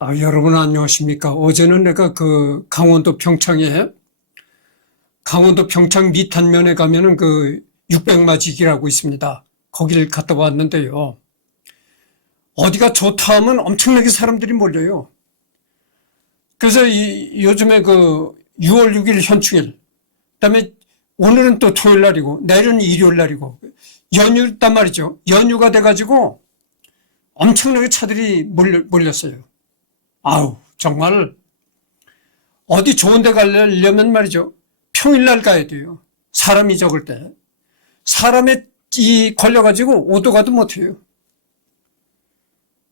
여러분 안녕하십니까? 어제는 내가 강원도 평창 미탄면에 가면은 600마지기라고 있습니다. 거기를 갔다 왔는데요. 어디가 좋다 하면 엄청나게 사람들이 몰려요. 그래서 요즘에 6월 6일 현충일, 그다음에 오늘은 또 토요일 날이고, 내일은 일요일 날이고, 연휴단 말이죠. 연휴가 돼가지고 엄청나게 차들이 몰렸어요. 정말 어디 좋은 데 가려면 말이죠. 평일날 가야 돼요. 사람이 적을 때. 사람에 걸려가지고 오도 가도 못해요.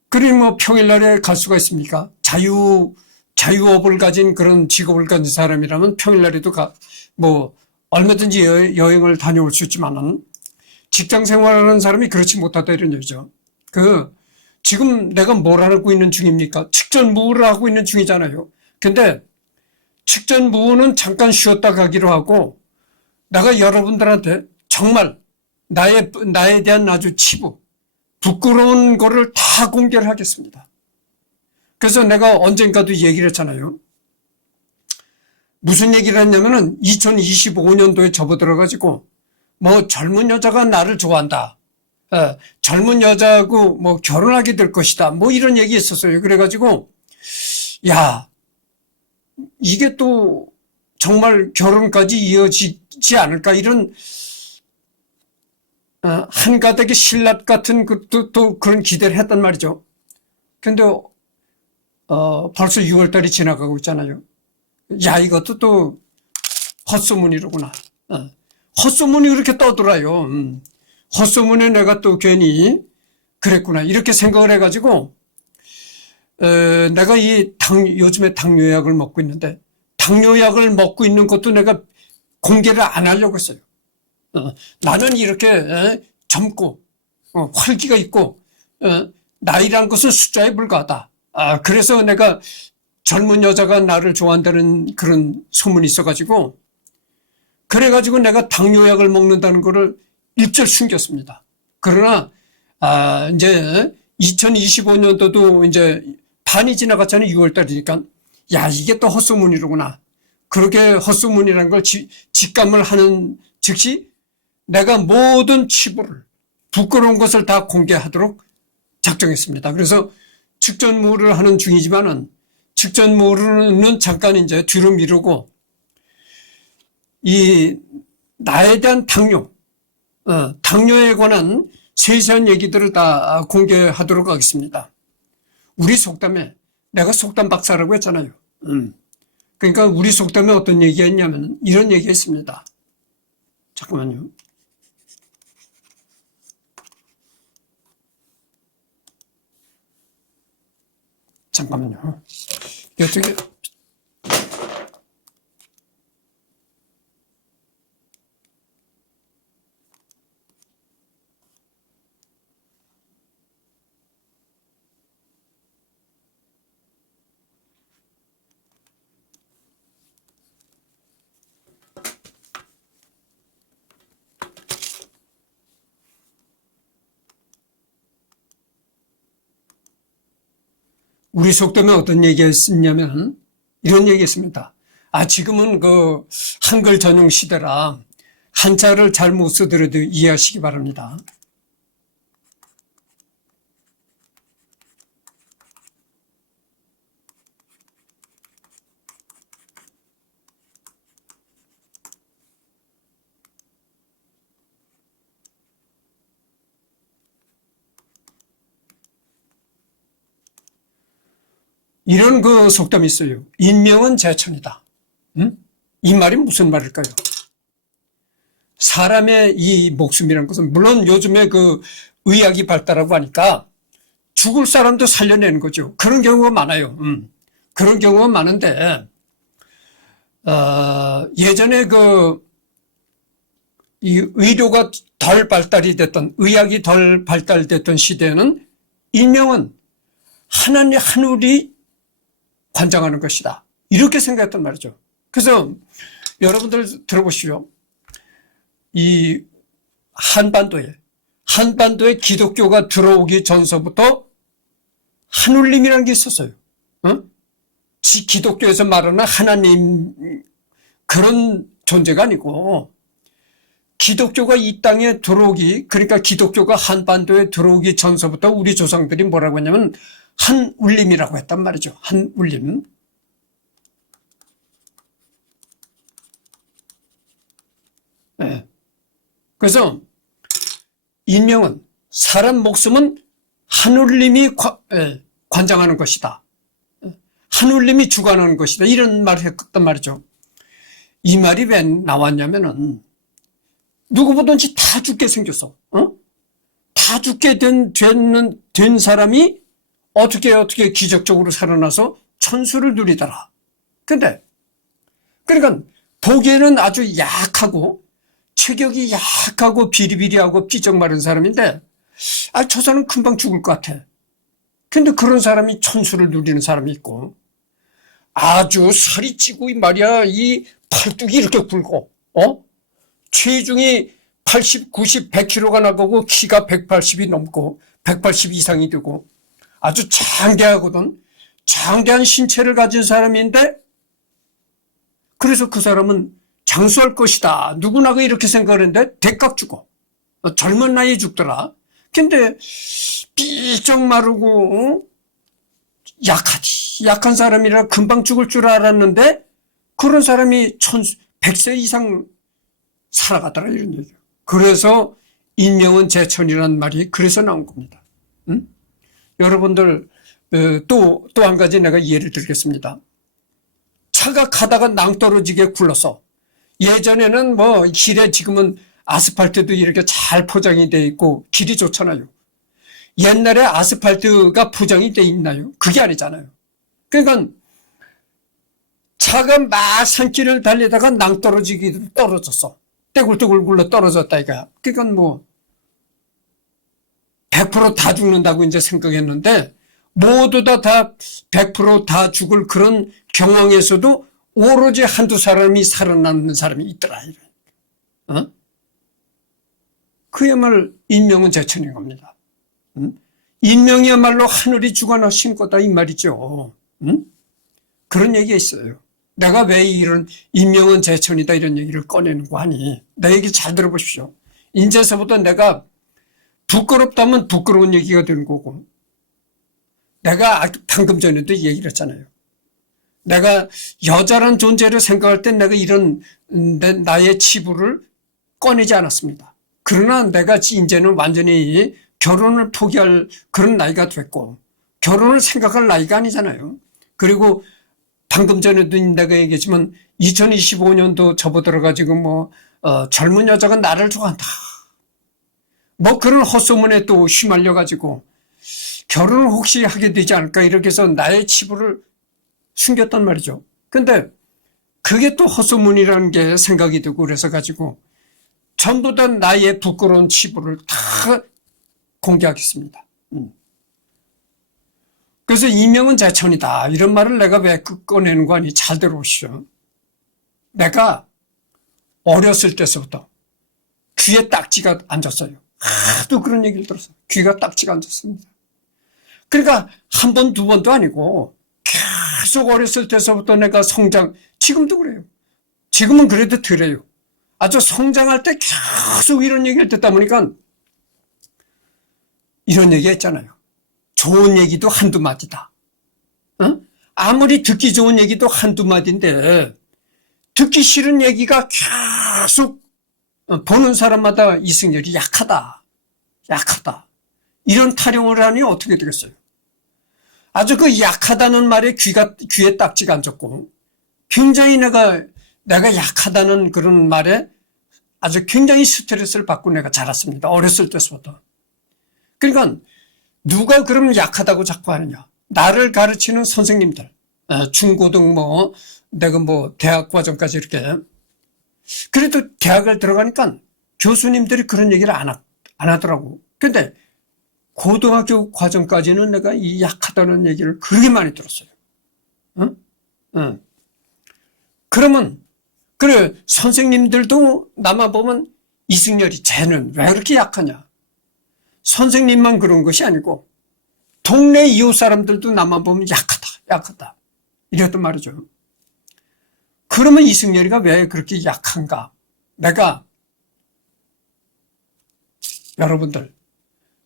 그리고 평일날에 갈 수가 있습니까? 자유업을 가진 그런 직업을 가진 사람이라면 평일날에도 얼마든지 여행을 다녀올 수 있지만은 직장 생활하는 사람이 그렇지 못하다 이런 얘기죠. 지금 내가 뭘 하고 있는 중입니까? 직전무후를 하고 있는 중이잖아요. 근데 직전무후는 잠깐 쉬었다 가기로 하고 내가 여러분들한테 정말 나에 대한 아주 치부, 부끄러운 거를 다 공개를 하겠습니다. 그래서 내가 언젠가도 얘기를 했잖아요. 무슨 얘기를 했냐면은 2025년도에 접어들어가지고 젊은 여자가 나를 좋아한다. 젊은 여자하고 결혼하게 될 것이다. 이런 얘기 했었어요. 그래가지고, 이게 또 정말 결혼까지 이어지지 않을까. 이런, 한가닥의 신라 같은 또 그런 기대를 했단 말이죠. 근데, 벌써 6월달이 지나가고 있잖아요. 이것도 또 헛소문이로구나. 헛소문이 그렇게 떠돌아요. 헛소문에 내가 또 괜히 그랬구나 이렇게 생각을 해가지고 내가 요즘에 당뇨약을 먹고 있는데 당뇨약을 먹고 있는 것도 내가 공개를 안 하려고 했어요. 나는 이렇게 젊고 활기가 있고 나이란 것은 숫자에 불과하다. 그래서 내가 젊은 여자가 나를 좋아한다는 그런 소문이 있어가지고 그래가지고 내가 당뇨약을 먹는다는 거를 일절 숨겼습니다. 그러나 이제 2025년도도 이제 반이 지나갔잖아요. 6월달이니까 이게 또 헛소문이로구나. 그렇게 헛소문이라는 걸 직감을 하는 즉시 내가 모든 치부를 부끄러운 것을 다 공개하도록 작정했습니다. 그래서 직전무후를 하는 중이지만은 직전무후는 잠깐 이제 뒤로 미루고 나에 대한 당뇨에 관한 세세한 얘기들을 다 공개하도록 하겠습니다. 우리 속담에 내가 속담 박사라고 했잖아요. 그러니까 우리 속담에 어떤 얘기가 있냐면 이런 얘기가 있습니다. 잠깐만요. 잠깐만요. 이쪽에 우리 속담에 어떤 얘기가 있냐면 이런 얘기 있습니다. 지금은 한글 전용 시대라 한자를 잘못 쓰더라도 이해하시기 바랍니다. 이런 속담이 있어요. 인명은 제천이다. 이 말이 무슨 말일까요? 사람의 이 목숨이라는 것은 물론 요즘에 의학이 발달하고 하니까 죽을 사람도 살려내는 거죠. 그런 경우가 많아요. 그런 경우가 많은데 예전에 이 의료가 덜 발달이 됐던 의학이 덜 발달됐던 시대에는 인명은 하나님 하늘이 관장하는 것이다. 이렇게 생각했단 말이죠. 그래서 여러분들 들어보시오. 이 한반도에 기독교가 들어오기 전서부터 한울림이라는 게 있었어요. 어? 기독교에서 말하는 하나님 그런 존재가 아니고 기독교가 이 땅에 들어오기, 그러니까 기독교가 한반도에 들어오기 전서부터 우리 조상들이 뭐라고 했냐면 한울림이라고 했단 말이죠. 한울림. 네. 그래서 인명은, 사람 목숨은 한울림이 관장하는 것이다. 한울림이 주관하는 것이다. 이런 말을 했단 말이죠. 이 말이 왜 나왔냐면은 누구보든지 다 죽게 생겼어. 다 죽게 된 사람이 어떻게 기적적으로 살아나서 천수를 누리더라. 근데 그러니까 보기에는 아주 약하고 체격이 약하고 비리비리하고 삐쩍 마른 사람인데 저 사람은 금방 죽을 것 같아. 근데 그런 사람이 천수를 누리는 사람이 있고 아주 살이 찌고 말이야 이 팔뚝이 이렇게 굵고 체중이 80, 90, 100kg가 나가고 키가 180이 넘고 180 이상이 되고 아주 장대하거든. 장대한 신체를 가진 사람인데 그래서 그 사람은 장수할 것이다. 누구나가 이렇게 생각하는데 대각 죽어. 젊은 나이에 죽더라. 근데 삐쩍 마르고 약하지. 약한 사람이라 금방 죽을 줄 알았는데 그런 사람이 100세 이상 살아가더라 이런 얘기예요. 그래서 인명은 제천이라는 말이 그래서 나온 겁니다. 여러분들 또 한 가지 내가 예를 들겠습니다. 차가 가다가 낭떠러지게 굴러서 예전에는 뭐 길에 지금은 아스팔트도 이렇게 잘 포장이 돼 있고 길이 좋잖아요. 옛날에 아스팔트가 포장이 돼 있나요? 그게 아니잖아요. 그러니까 차가 막 산길을 달리다가 낭떠러지게 떨어졌어. 떼굴떼굴 굴러 떨어졌다 이거야. 그러니까 뭐 100% 다 죽는다고 이제 생각했는데 모두 다 100% 죽을 그런 경황에서도 오로지 한두 사람이 살아남는 사람이 있더라. 그야말로 인명은 제천인 겁니다. 인명이야말로 하늘이 주관하신 거다 이 말이죠. 그런 얘기가 있어요. 내가 왜 이런 인명은 제천이다 이런 얘기를 꺼내는 거 하니 내 얘기 잘 들어보십시오. 이제서부터 내가 부끄럽다면 부끄러운 얘기가 되는 거고 내가 방금 전에도 얘기를 했잖아요. 내가 여자란 존재를 생각할 때 내가 이런 나의 치부를 꺼내지 않았습니다. 그러나 내가 이제는 완전히 결혼을 포기할 그런 나이가 됐고 결혼을 생각할 나이가 아니잖아요. 그리고 방금 전에도 내가 얘기했지만 2025년도 접어들어가지고 젊은 여자가 나를 좋아한다. 그런 헛소문에 또 휘말려가지고 결혼을 혹시 하게 되지 않을까 이렇게 해서 나의 치부를 숨겼단 말이죠. 근데 그게 또 헛소문이라는 게 생각이 들고 그래서 가지고 전부 다 나의 부끄러운 치부를 다 공개하겠습니다. 그래서 인명은 제천이다 이런 말을 내가 왜 꺼내는 거 아니 잘 들어오시죠. 내가 어렸을 때서부터 귀에 딱지가 앉았어요. 하도 그런 얘기를 들었어요. 귀가 딱지가 앉았습니다. 그러니까 한 번, 두 번도 아니고 계속 어렸을 때서부터 내가 지금도 그래요. 지금은 그래도 덜해요. 아주 성장할 때 계속 이런 얘기를 듣다 보니까 이런 얘기 했잖아요. 좋은 얘기도 한두 마디다. 아무리 듣기 좋은 얘기도 한두 마디인데 듣기 싫은 얘기가 계속 보는 사람마다 이승열이 약하다. 이런 타령을 하니 어떻게 되겠어요? 아주 그 약하다는 말에 귀에 딱지가 앉았고 굉장히 내가 약하다는 그런 말에 아주 굉장히 스트레스를 받고 내가 자랐습니다. 어렸을 때부터. 그러니까 누가 그럼 약하다고 자꾸 하느냐. 나를 가르치는 선생님들, 중고등 내가 대학 과정까지 이렇게. 그래도 대학을 들어가니까 교수님들이 그런 얘기를 안 하더라고. 근데 고등학교 과정까지는 내가 이 약하다는 얘기를 그렇게 많이 들었어요. 그러면, 그래, 선생님들도 나만 보면 이승열이 쟤는 왜 그렇게 약하냐. 선생님만 그런 것이 아니고 동네 이웃 사람들도 나만 보면 약하다. 약하다. 이랬단 말이죠. 그러면 이승열이가 왜 그렇게 약한가? 내가 여러분들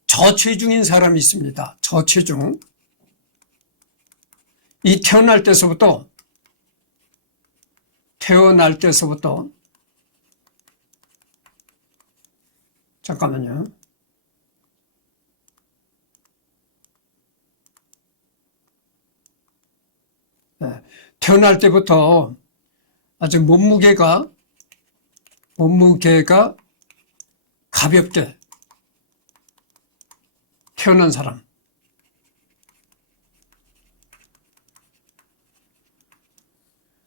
저체중인 사람이 있습니다. 저체중. 이 태어날 때서부터 잠깐만요. 네, 태어날 때부터 아주 몸무게가 가볍게 태어난 사람.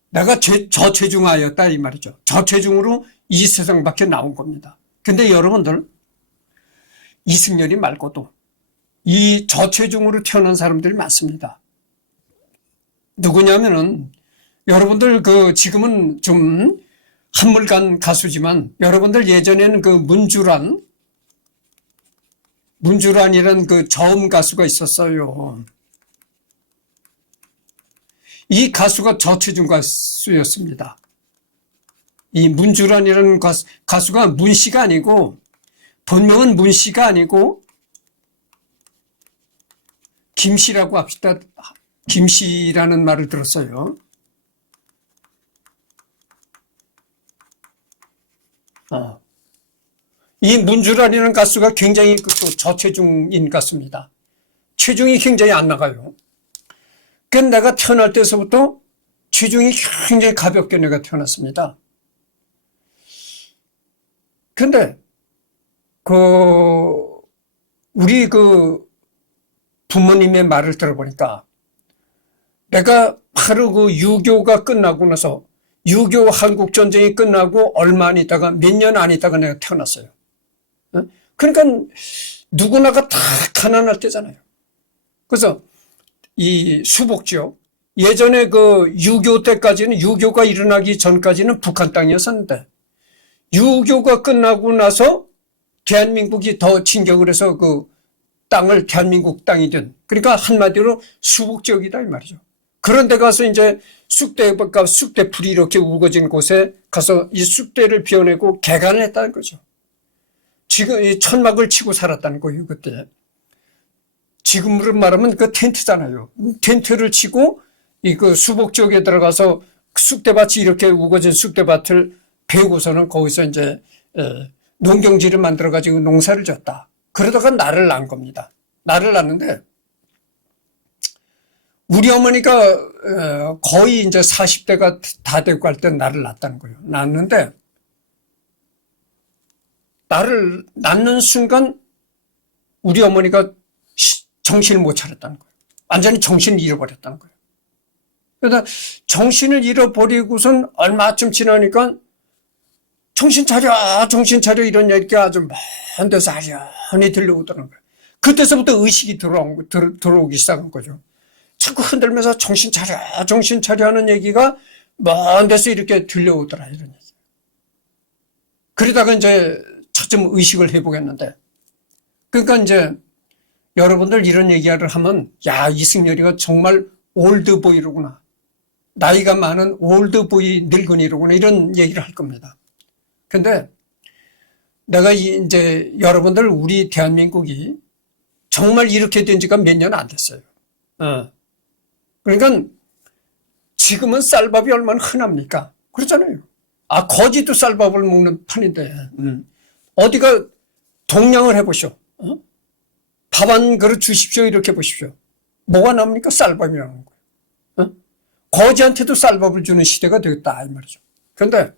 내가 저체중하였다 이 말이죠. 저체중으로 이 세상 밖에 나온 겁니다. 근데 여러분들 이승열이 말고도 이 저체중으로 태어난 사람들이 많습니다. 누구냐면은 여러분들 지금은 좀 한물간 가수지만 여러분들 예전에는 문주란이란 저음 가수가 있었어요. 이 가수가 저체중 가수였습니다. 이 문주란이라는 가수가 문씨가 아니고 본명은 문씨가 아니고 김씨라고 합시다. 김씨라는 말을 들었어요. 이 문주란이라는 가수가 굉장히 또 저체중인 가수입니다. 체중이 굉장히 안 나가요. 그래서 내가 태어날 때서부터 체중이 굉장히 가볍게 내가 태어났습니다. 근데 우리 부모님의 말을 들어보니까 내가 바로 유교가 끝나고 나서 유교 한국전쟁이 끝나고 얼마 안 있다가 몇 년 안 있다가 내가 태어났어요. 그러니까 누구나가 다 가난할 때잖아요. 그래서 이 수복지역 예전에 유교 때까지는 유교가 일어나기 전까지는 북한 땅이었었는데 유교가 끝나고 나서 대한민국이 더 진격을 해서 땅을 대한민국 땅이 된 그러니까 한마디로 수복지역이다 이 말이죠. 그런 데 가서 이제 쑥대풀이 이렇게 우거진 곳에 가서 이 쑥대를 베어내고 개간을 했다는 거죠. 지금 이 천막을 치고 살았다는 거예요, 그때. 지금으로 말하면 텐트잖아요. 텐트를 치고 수복 지역에 들어가서 쑥대밭이 이렇게 우거진 쑥대밭을 베고서는 거기서 이제 농경지를 만들어가지고 농사를 졌다. 그러다가 나를 낳은 겁니다. 나를 낳는데 우리 어머니가 거의 이제 40대가 다 되고 할 때 나를 낳았다는 거예요. 낳았는데 나를 낳는 순간 우리 어머니가 정신을 못 차렸다는 거예요. 완전히 정신을 잃어버렸다는 거예요. 그러다 정신을 잃어버리고선 얼마쯤 지나니까 정신 차려 이런 얘기가 아주 먼 데서 아련히 들려오더라는 거예요. 그때서부터 의식이 들어오기 시작한 거죠. 자꾸 흔들면서 정신 차려 하는 얘기가 먼 데서 이렇게 들려오더라 이런 얘기. 그러다가 이제 차츰 의식을 해보겠는데 그러니까 이제 여러분들 이런 얘기를 하면 야 이승열이가 정말 올드보이로구나. 나이가 많은 올드보이 늙은이로구나 이런 얘기를 할 겁니다. 근데 내가 이제 여러분들 우리 대한민국이 정말 이렇게 된 지가 몇 년 안 됐어요. 그러니까 지금은 쌀밥이 얼마나 흔합니까? 그렇잖아요. 거지도 쌀밥을 먹는 판인데 어디가 동냥을 해보시오. 밥 한 그릇 주십시오 이렇게 보십시오. 뭐가 남습니까? 쌀밥이라는 거예요. 거지한테도 쌀밥을 주는 시대가 되겠다 이 말이죠. 그런데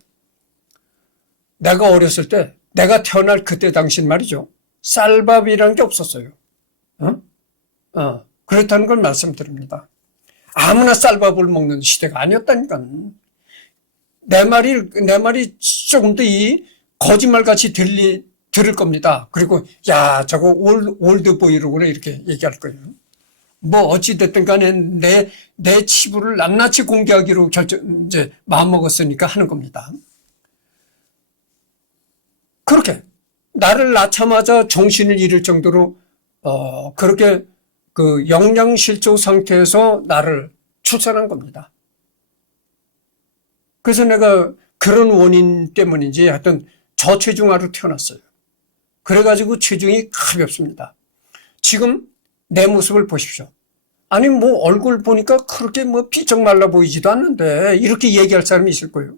내가 어렸을 때 내가 태어날 그때 당신 말이죠. 쌀밥이라는 게 없었어요. 그렇다는 걸 말씀드립니다. 아무나 쌀밥을 먹는 시대가 아니었다니까. 내 말이 조금 더 거짓말같이 들을 겁니다. 그리고 야 저거 올드보이로구나 이렇게 얘기할 거예요. 뭐 어찌됐든 간에 내 치부를 낱낱이 공개하기로 이제 마음먹었으니까 하는 겁니다. 그렇게 나를 낳자마자 정신을 잃을 정도로 그렇게 영양실조 상태에서 나를 출산한 겁니다. 그래서 내가 그런 원인 때문인지 하여튼 저체중아로 태어났어요. 그래가지고 체중이 가볍습니다. 지금 내 모습을 보십시오. 아니 뭐 얼굴 보니까 그렇게 뭐 비쩍 말라 보이지도 않는데 이렇게 얘기할 사람이 있을 거예요.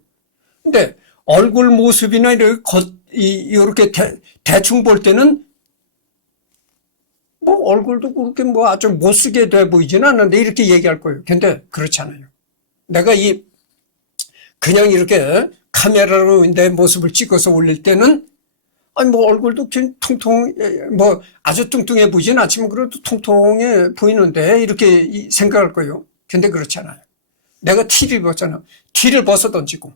근데 얼굴 모습이나 이렇게 대충 볼 때는 뭐 얼굴도 그렇게 뭐 아주 못쓰게 돼 보이지는 않는데 이렇게 얘기할 거예요. 근데 그렇지 않아요. 내가 그냥 이렇게 카메라로 내 모습을 찍어서 올릴 때는 아니 뭐 얼굴도 뭐 아주 뚱뚱해 보이진 않지만 그래도 통통해 보이는데 이렇게 생각할 거예요. 근데 그렇지 않아요. 내가 티를 입었잖아. 티를 벗어 던지고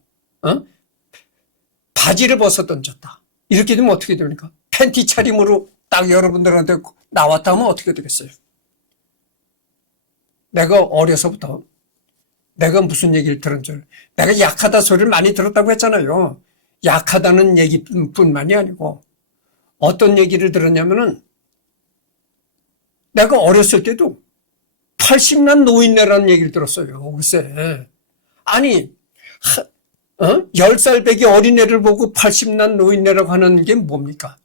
바지를 벗어 던졌다. 이렇게 되면 어떻게 됩니까? 팬티 차림으로 딱 여러분들한테 나왔다 하면 어떻게 되겠어요? 내가 어려서부터 내가 무슨 얘기를 들은 줄, 내가 약하다 소리를 많이 들었다고 했잖아요. 약하다는 얘기뿐만이 아니고 어떤 얘기를 들었냐면은 내가 어렸을 때도 80난 노인네라는 얘기를 들었어요. 글쎄. 아니 10살 배기 어린애를 보고 80난 노인네라고 하는 게 뭡니까?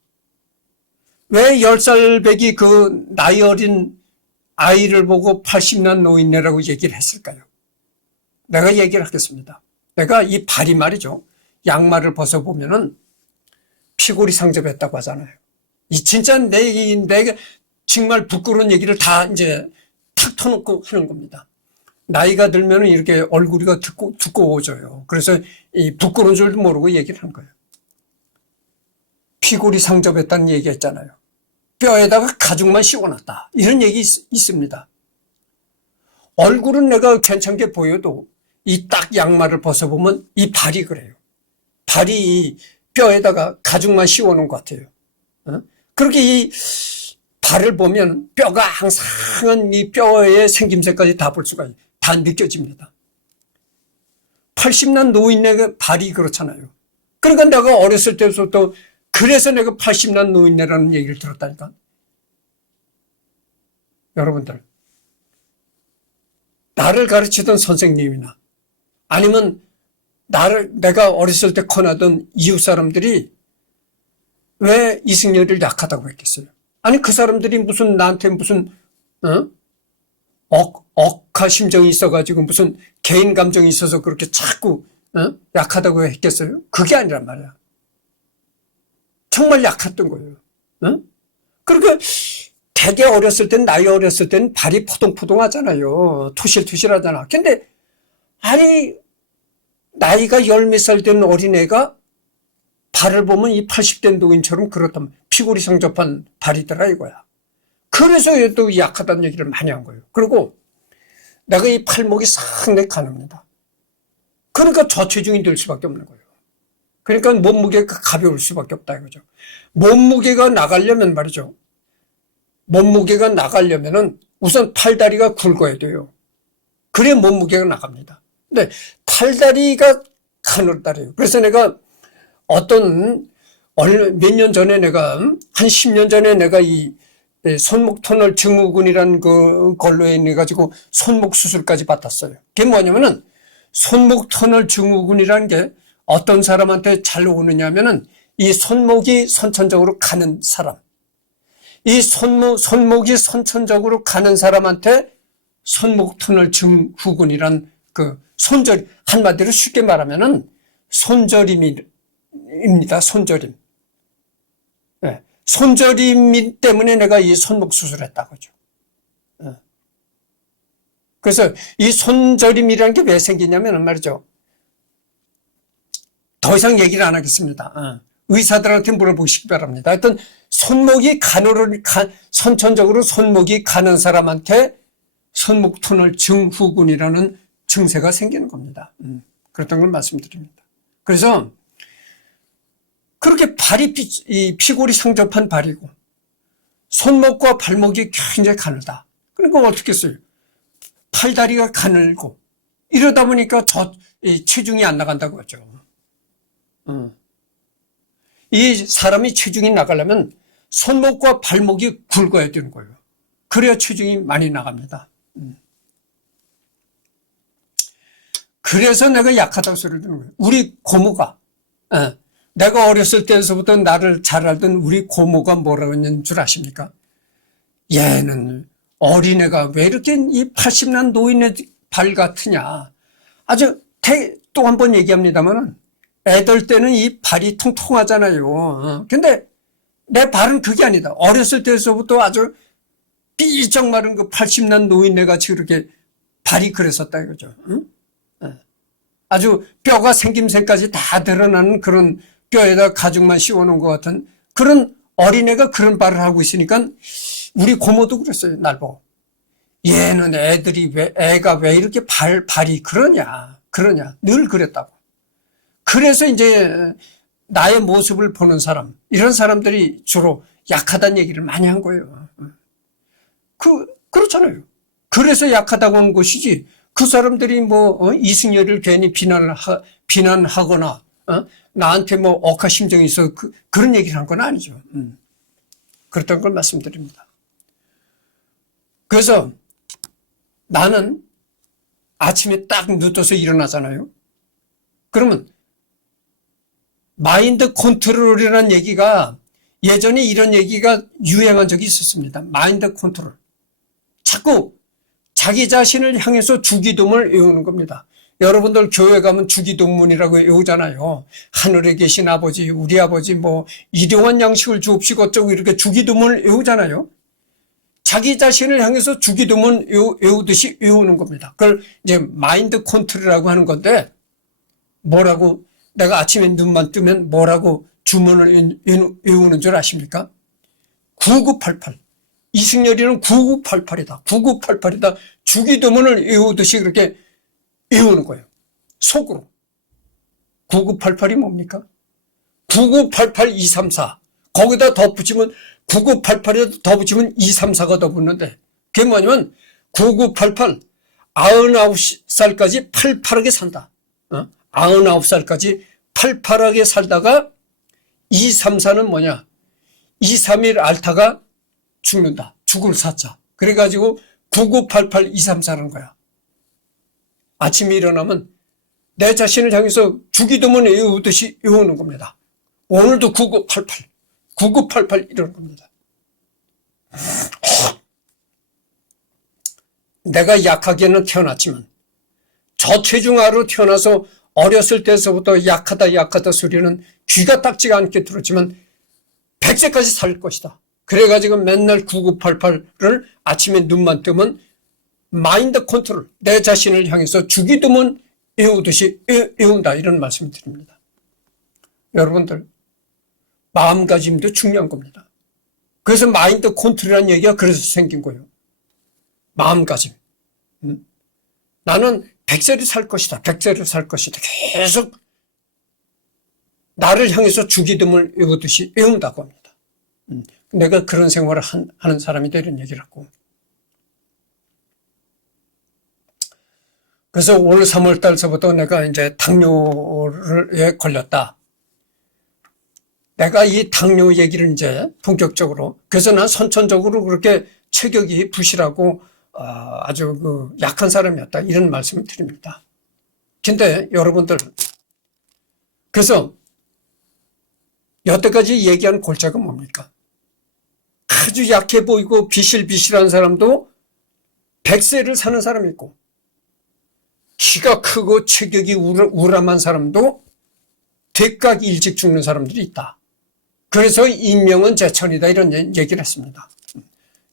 왜 10살 배기 그 나이 어린 아이를 보고 80난 노인네라고 얘기를 했을까요? 내가 얘기를 하겠습니다. 내가 이 발이 말이죠. 양말을 벗어보면은 피골이 상접했다고 하잖아요. 이 진짜 내가 정말 부끄러운 얘기를 다 이제 탁 터놓고 하는 겁니다. 나이가 들면은 이렇게 얼굴이 두꺼워져요. 그래서 이 부끄러운 줄도 모르고 얘기를 한 거예요. 피골이 상접했다는 얘기 했잖아요. 뼈에다가 가죽만 씌워놨다. 이런 얘기 있습니다. 얼굴은 내가 괜찮게 보여도 이 딱 양말을 벗어보면 이 발이 그래요. 발이 이 뼈에다가 가죽만 씌워놓은 것 같아요. 그렇게 이 발을 보면 뼈가 항상은 이 뼈의 생김새까지 다 볼 수가, 다 느껴집니다. 80난 노인네 발이 그렇잖아요. 그러니까 내가 어렸을 때부터 그래서 내가 80난 노인네라는 얘기를 들었다니까. 여러분들, 나를 가르치던 선생님이나 아니면 내가 어렸을 때 커나던 이웃 사람들이 왜 이승열을 약하다고 했겠어요? 아니 그 사람들이 무슨 나한테 무슨 억하 심정이 있어가지고 무슨 개인 감정이 있어서 그렇게 자꾸 약하다고 했겠어요? 그게 아니란 말이야. 정말 약했던 거예요. 그러니까 되게 어렸을 땐, 나이 어렸을 땐 발이 포동포동하잖아요. 투실투실하잖아. 근데 아니 나이가 열 몇 살 된 어린애가 발을 보면 이 80대 노인처럼 그렇다면 피골이 상접한 발이더라 이거야. 그래서 또 약하다는 얘기를 많이 한 거예요. 그리고 내가 이 팔목이 상당히 가늡니다. 그러니까 저체중이 될 수밖에 없는 거예요. 그러니까 몸무게가 가벼울 수밖에 없다 이거죠. 몸무게가 나가려면 말이죠. 몸무게가 나가려면은 우선 팔다리가 굵어야 돼요. 그래야 몸무게가 나갑니다. 근데 팔다리가 가늘다래요. 그래서 내가 몇 년 전에 내가 한 10년 전에 내가 이 손목 터널 증후군이라는 걸로 인해 가지고 손목 수술까지 받았어요. 그게 뭐냐면은 손목 터널 증후군이라는 게 어떤 사람한테 잘 오느냐면은 이 손목이 선천적으로 가는 사람. 이 손목이 선천적으로 가는 사람한테 손목 터널 증후군이란 손저림, 한마디로 쉽게 말하면은 손저림입니다. 손저림. 네. 손저림 때문에 내가 이 손목 수술했다고죠. 네. 그래서 이 손저림이라는 게 왜 생기냐면 말이죠. 더 이상 얘기를 안 하겠습니다. 의사들한테 물어보시기 바랍니다. 하여튼 선천적으로 손목이 가는 사람한테 손목 터널 증후군이라는 증세가 생기는 겁니다. 그렇다는 걸 말씀드립니다. 그래서 그렇게 이 피골이 상접한 발이고 손목과 발목이 굉장히 가늘다. 그러니까 어떻게 했어요? 팔다리가 가늘고 이러다 보니까 체중이 안 나간다고 하죠. 이 사람이 체중이 나가려면 손목과 발목이 굵어야 되는 거예요. 그래야 체중이 많이 나갑니다. 그래서 내가 약하다고 소리를 듣는 거예요. 우리 고모가, 내가 어렸을 때에서부터 나를 잘 알던 우리 고모가 뭐라고 했는 줄 아십니까? 얘는 어린애가 왜 이렇게 이 80난 노인의 발 같으냐. 아주 또 한 번 얘기합니다만 애들 때는 이 발이 통통하잖아요. 근데 내 발은 그게 아니다. 어렸을 때서부터 아주 삐쩍 마른 그 80난 노인네 같이 그렇게 발이 그랬었다 이거죠. 응? 아주 뼈가 생김새까지 다 드러나는 그런 뼈에다 가죽만 씌워놓은 것 같은 그런 어린애가 그런 발을 하고 있으니까 우리 고모도 그랬어요. 날 보고. 얘는 애가 왜 이렇게 발이 그러냐. 늘 그랬다고. 그래서 이제 나의 모습을 보는 사람, 이런 사람들이 주로 약하다는 얘기를 많이 한 거예요. 그렇잖아요. 그래서 약하다고 하는 것이지, 그 사람들이 이승열을 괜히 비난하거나, 나한테 억하심정이 있어, 그런 얘기를 한 건 아니죠. 그렇다는 걸 말씀드립니다. 그래서 나는 아침에 딱 눈떠서 일어나잖아요. 그러면 마인드 컨트롤이라는 얘기가 예전에 이런 얘기가 유행한 적이 있었습니다. 마인드 컨트롤. 자꾸 자기 자신을 향해서 주기도문을 외우는 겁니다. 여러분들 교회 가면 주기도문이라고 외우잖아요. 하늘에 계신 아버지, 우리 아버지 일용한 양식을 주옵시고 어쩌고 이렇게 주기도문을 외우잖아요. 자기 자신을 향해서 주기도문 외우듯이 외우는 겁니다. 그걸 이제 마인드 컨트롤이라고 하는 건데, 뭐라고, 내가 아침에 눈만 뜨면 뭐라고 주문을 외우는 줄 아십니까? 9988. 이승열이는 9988이다. 9988이다. 주기도문을 외우듯이 그렇게 외우는 거예요. 속으로. 9988이 뭡니까? 9988234. 거기다 덧붙이면 9988에도 더 붙이면 234가 더 붙는데, 그게 뭐냐면 9988 99살까지 팔팔하게 산다. 99살까지 팔팔하게 살다가 234는 뭐냐? 231 알타가 죽는다. 죽을 사자. 그래가지고 9988 234라는 거야. 아침에 일어나면 내 자신을 향해서 주기도문 외우듯이 외우는 겁니다. 오늘도 9988 9988 이러는 겁니다. 내가 약하게는 태어났지만 저체중아로 태어나서 어렸을 때서부터 약하다 소리는 귀가 닦지가 않게 들었지만 100세까지 살 것이다. 그래가지고 맨날 9988을 아침에 눈만 뜨면 마인드 컨트롤, 내 자신을 향해서 주기도문 외우듯이 외운다, 이런 말씀을 드립니다. 여러분들, 마음가짐도 중요한 겁니다. 그래서 마인드 컨트롤이라는 얘기가 그래서 생긴 거예요. 마음가짐. 나는 100세를 살 것이다. 100세를 살 것이다. 계속 나를 향해서 주기도문을 외우듯이 외운다고 합니다. 내가 그런 생활을 하는 사람이다, 이런 얘기를 하고. 그래서 올 3월 달서부터 내가 이제 당뇨에 걸렸다. 내가 이 당뇨 얘기를 이제 본격적으로, 그래서 난 선천적으로 그렇게 체격이 부실하고 아주 약한 사람이었다, 이런 말씀을 드립니다. 근데 여러분들, 그래서 여태까지 얘기한 골자가 뭡니까? 아주 약해 보이고 비실비실한 사람도 100세를 사는 사람이 있고, 키가 크고 체격이 우람한 사람도 대각 일찍 죽는 사람들이 있다. 그래서 인명은 제천이다, 이런 얘기를 했습니다.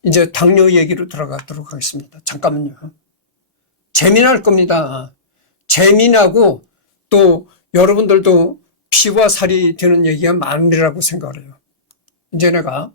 이제 당뇨 얘기로 들어가도록 하겠습니다. 잠깐만요. 재미날 겁니다. 재미나고 또 여러분들도 피와 살이 되는 얘기가 많으리라고 생각을 해요. 이제 내가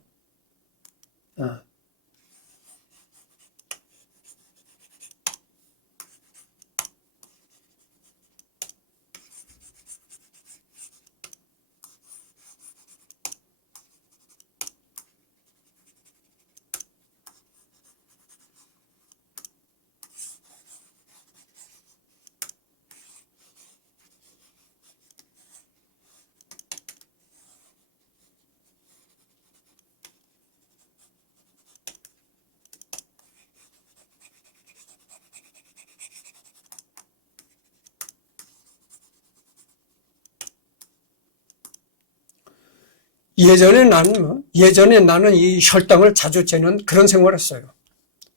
예전에 나는 이 혈당을 자주 재는 그런 생활을 했어요.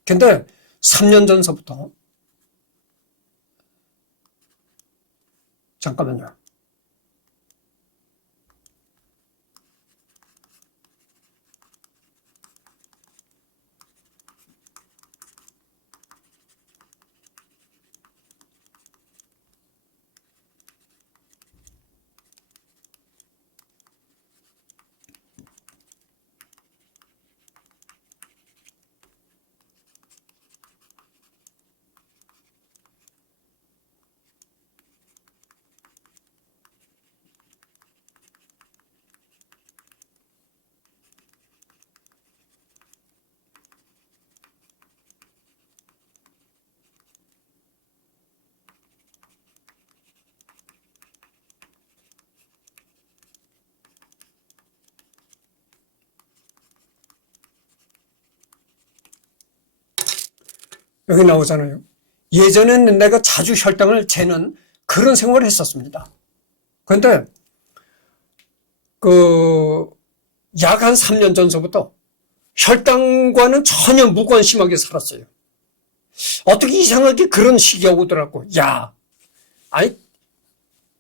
근데 3년 전서부터, 잠깐만요. 여기 나오잖아요. 예전에는 내가 자주 혈당을 재는 그런 생활을 했었습니다. 그런데 약 한 3년 전서부터 혈당과는 전혀 무관심하게 살았어요. 어떻게 이상하게 그런 시기가 오더라고. 야, 아니,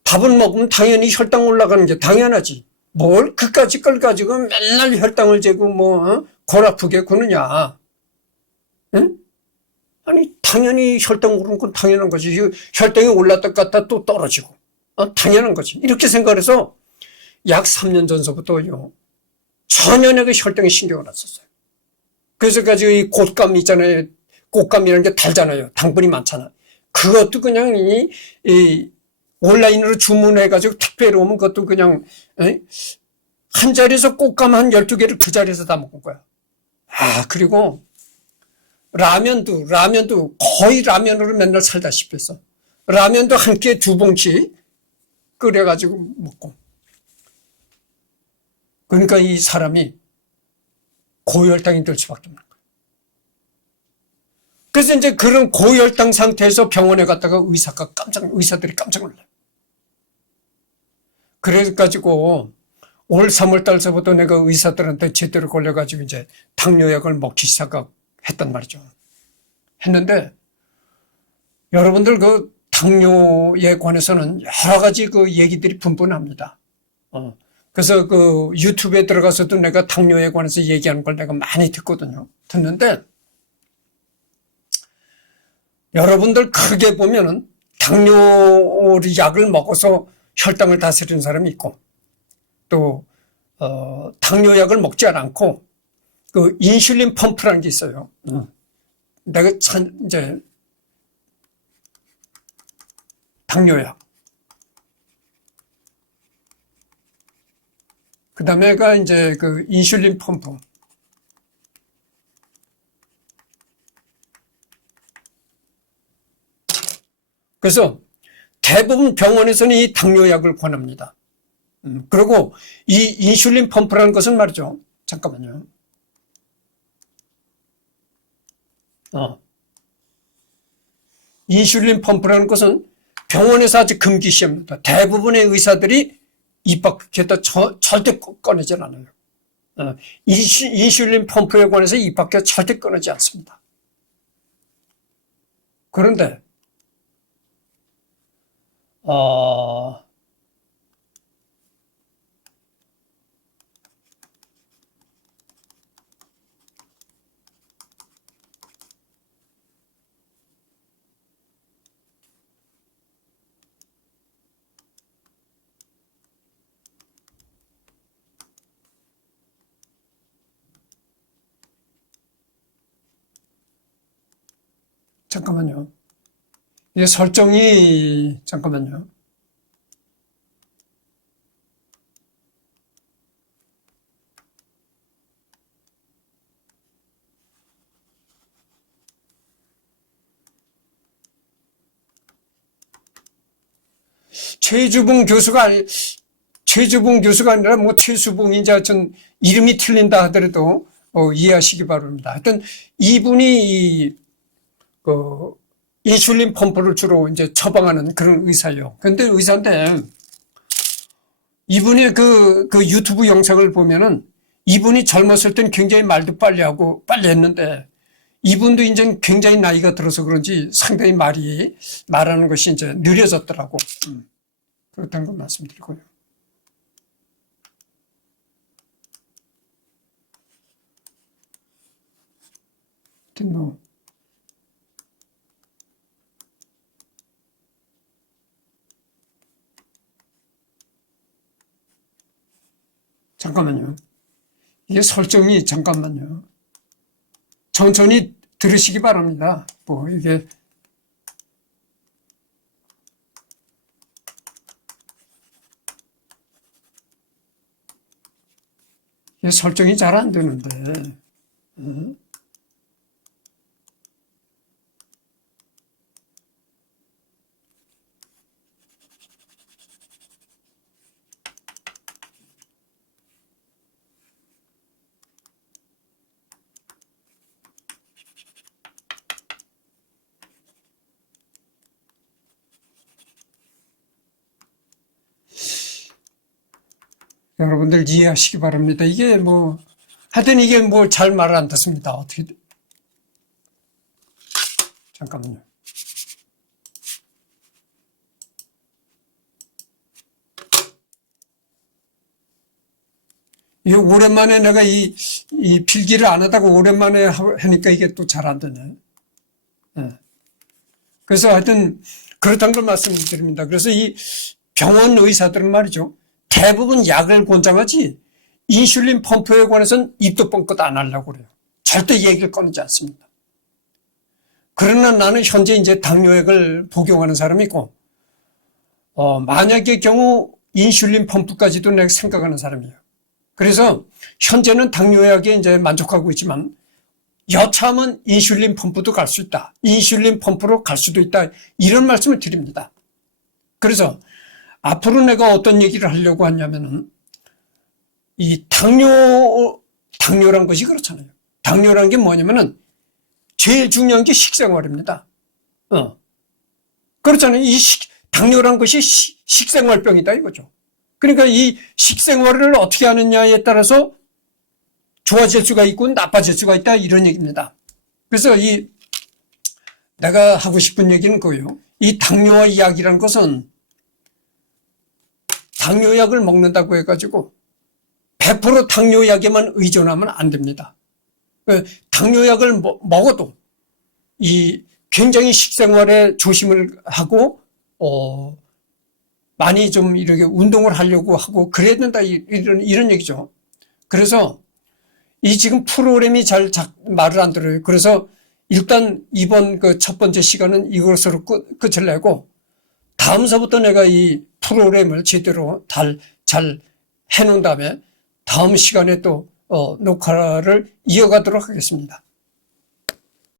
밥을 먹으면 당연히 혈당 올라가는 게 당연하지. 뭘 그까짓 걸 가지고 맨날 혈당을 재고 골 아프게 구느냐. 응? 아니, 당연히 혈당 오르는 건 당연한 거지. 혈당이 올랐다 갔다 또 떨어지고. 당연한 거지. 이렇게 생각해서 약 3년 전서부터요. 전혀 내가 혈당에 신경을 안 썼어요. 그래서 가지고 이 곶감 있잖아요. 곶감이라는 게 달잖아요. 당분이 많잖아. 그것도 그냥 온라인으로 주문해가지고 택배로 오면 그것도 그냥, 한 자리에서 곶감 한 12개를 그 자리에서 다 먹은 거야. 그리고 라면도 거의 라면으로 맨날 살다시피 했어. 라면도 한 끼에 2봉지 끓여가지고 먹고. 그러니까 이 사람이 고혈당이 될 수밖에 없는 거야. 그래서 이제 그런 고혈당 상태에서 병원에 갔다가 의사들이 깜짝 놀라요. 그래가지고 올 3월 달서부터 내가 의사들한테 제대로 걸려가지고 이제 당뇨약을 먹기 시작했단 말이죠. 했는데 여러분들 그 당뇨에 관해서는 여러 가지 그 얘기들이 분분합니다. 그래서 그 유튜브에 들어가서도 내가 당뇨에 관해서 얘기하는 걸 내가 많이 듣는데 여러분들 크게 보면은 당뇨 약을 먹어서 혈당을 다스리는 사람이 있고 또 당뇨약을 먹지 않고 그 인슐린 펌프라는 게 있어요. 내가 이제 당뇨약. 그 다음에가 이제 그 인슐린 펌프. 그래서 대부분 병원에서는 이 당뇨약을 권합니다. 그리고 이 인슐린 펌프라는 것은 말이죠. 잠깐만요. 인슐린 펌프라는 것은 병원에서 아주 금기시합니다. 대부분의 의사들이 입 밖에다 절대 꺼내질 않아요. 인슐린 펌프에 관해서 입 밖에 절대 꺼내지 않습니다. 그런데 잠깐만요. 이게 설정이 잠깐만요. 최주봉 교수가 아니라 뭐 최수봉인지 하여튼 이름이 틀린다 하더라도 이해하시기 바랍니다. 하여튼 이분이 인슐린 펌프를 주로 이제 처방하는 그런 의사예요. 근데 의사인데 이분의 그 유튜브 영상을 보면은 이분이 젊었을 땐 굉장히 말도 빨리 하고 빨리 했는데 이분도 이제 굉장히 나이가 들어서 그런지 상당히 말하는 것이 이제 느려졌더라고. 그렇다는 걸 말씀드리고요. 뭐 잠깐만요. 이게 설정이 잠깐만요. 천천히 들으시기 바랍니다. 뭐 이게 설정이 잘 안 되는데. 여러분들 이해하시기 바랍니다. 이게 뭐 하여튼 이게 뭐 잘 말 안 듣습니다. 어떻게 잠깐만요. 이게 오랜만에 내가 이 필기를 안 하다가 오랜만에 하니까 이게 또 잘 안 되네. 네. 그래서 하여튼 그렇다는 걸 말씀드립니다. 그래서 이 병원 의사들은 말이죠. 대부분 약을 권장하지 인슐린 펌프에 관해서는 입도 뻥끗 안 하려고 그래요. 절대 얘기를 꺼내지 않습니다. 그러나 나는 현재 이제 당뇨약을 복용하는 사람이고, 만약의 경우 인슐린 펌프까지도 내가 생각하는 사람이에요. 그래서 현재는 당뇨약에 이제 만족하고 있지만 여차하면 인슐린 펌프도 갈 수 있다. 인슐린 펌프로 갈 수도 있다. 이런 말씀을 드립니다. 그래서 앞으로 내가 어떤 얘기를 하려고 하냐면은 이 당뇨란 것이 그렇잖아요. 당뇨란 게 뭐냐면은 제일 중요한 게 식생활입니다. 그렇잖아요. 당뇨란 것이 식생활병이다 이거죠. 그러니까 이 식생활을 어떻게 하느냐에 따라서 좋아질 수가 있고 나빠질 수가 있다 이런 얘기입니다. 그래서 내가 하고 싶은 얘기는 그거예요. 이 당뇨 약이라는 것은 당뇨약을 먹는다고 해가지고 100% 당뇨약에만 의존하면 안 됩니다. 당뇨약을 먹어도 이 굉장히 식생활에 조심을 하고 많이 좀 이렇게 운동을 하려고 하고 그래야 된다 이런 얘기죠. 그래서 이 지금 프로그램이 잘 말을 안 들어요. 그래서 일단 이번 그 첫 번째 시간은 이것으로 끝을 내고 다음서부터 내가 이 프로그램을 제대로 잘 해놓은 다음에 다음 시간에 또 녹화를 이어가도록 하겠습니다.